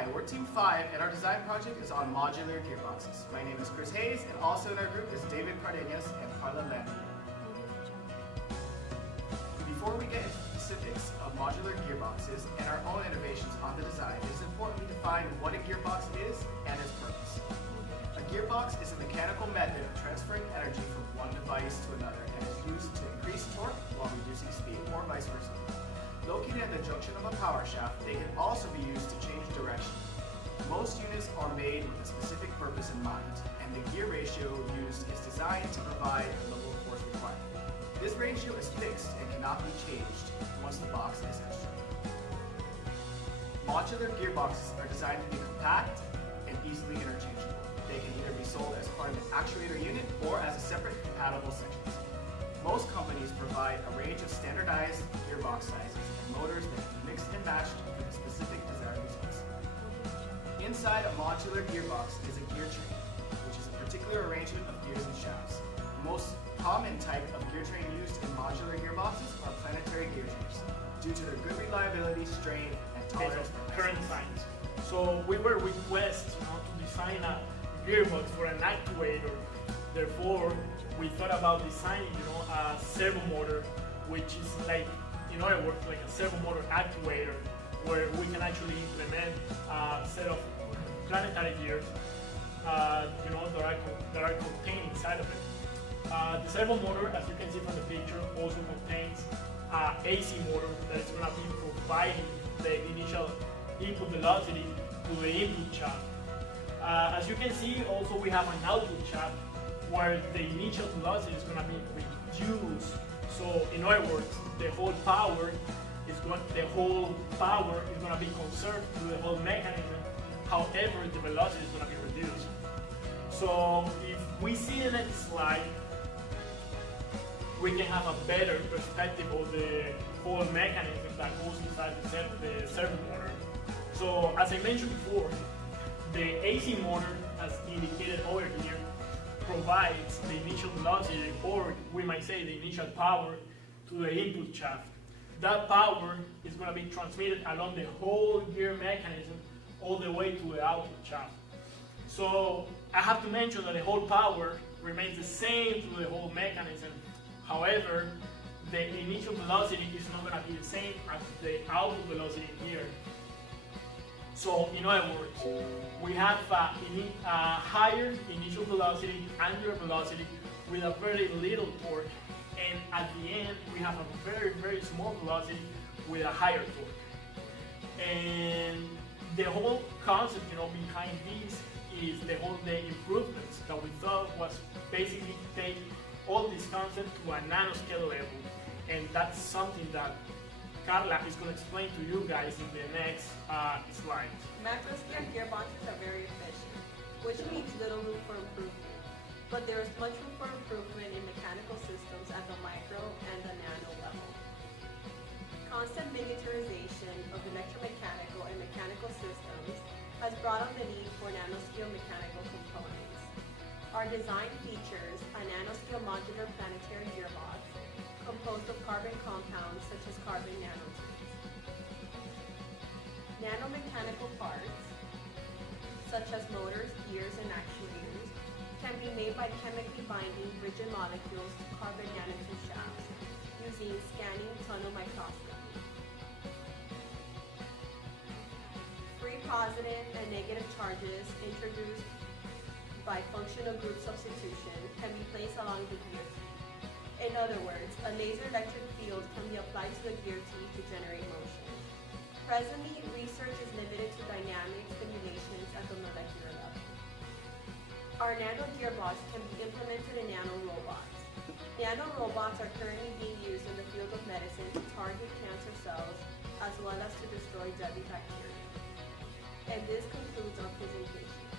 Hi, we're Team 5, and our design project is on modular gearboxes. My name is Chris Hayes, and also in our group is David Cardenas and Karla Landaburo. Before we get into the specifics of modular gearboxes and our own innovations on the design, it is important we define what a gearbox is and its purpose. A gearbox is a mechanical method of transferring energy from one device to another and is used to increase torque while reducing speed, or vice versa. Located at the junction of a power shaft, they can also be used to change direction. Most units are made with a specific purpose in mind, and the gear ratio used is designed to provide the level of force required. This ratio is fixed and cannot be changed once the box is constructed. Modular gearboxes are designed to be compact and easily interchangeable. They can either be sold as part of an actuator unit or as a separate compatible sections. Most companies provide a range of standardized gearbox sizes and motors that can be mixed and matched for the specific desired results. Inside a modular gearbox is a gear train, which is a particular arrangement of gears and shafts. The most common type of gear train used in modular gearboxes are planetary gear trains, due to their good reliability, strength, and tolerance for current science. So we were requested to design a gearbox for an actuator. Therefore, we thought about designing, a servo motor, which is like, in other words, like a servo motor actuator, where we can actually implement a set of planetary gears, that are contained inside of it. The servo motor, as you can see from the picture, also contains an AC motor that is going to be providing the initial input velocity to the input shaft. As you can see, also we have an output shaft where the initial velocity is going to be reduced. So, in other words, the whole power is going to be conserved through the whole mechanism. However, the velocity is going to be reduced. So, if we see the next slide, we can have a better perspective of the whole mechanism that goes inside the servo motor. So, as I mentioned before, the AC motor, as indicated over here, provides the initial velocity, or we might say the initial power, to the input shaft. That power is going to be transmitted along the whole gear mechanism all the way to the output shaft. So I have to mention that the whole power remains the same through the whole mechanism. However, the initial velocity is not going to be the same as the output velocity here. So, in other words, we have a higher initial velocity, angular velocity, with a very little torque, and at the end we have a very, very small velocity with a higher torque. And the whole concept, behind this is the improvements that we thought was basically take all this concept to a nanoscale level, and that's something that Karla is going to explain to you guys in the next slides. Macro-scale gearboxes are very efficient, which leaves little room for improvement. But there is much room for improvement in mechanical systems at the micro and the nano level. Constant miniaturization of electromechanical and mechanical systems has brought on the need for nanoscale mechanical components. Our design features a nanoscale modular planetary gearbox composed of carbon compounds such as carbon nanotubes. Nanomechanical parts, such as motors, gears, and actuators, can be made by chemically binding rigid molecules to carbon nanotube shafts using scanning tunnel microscopy. Free positive and negative charges introduced by functional group substitution can be placed along the gear teeth. In other words, a laser electric field can be applied to the gear teeth to generate motion. Presently, research is limited to dynamic simulations at the molecular level. Our nano gearbox can be implemented in nanorobots. Nanorobots are currently being used in the field of medicine to target cancer cells as well as to destroy deadly bacteria. And this concludes our presentation.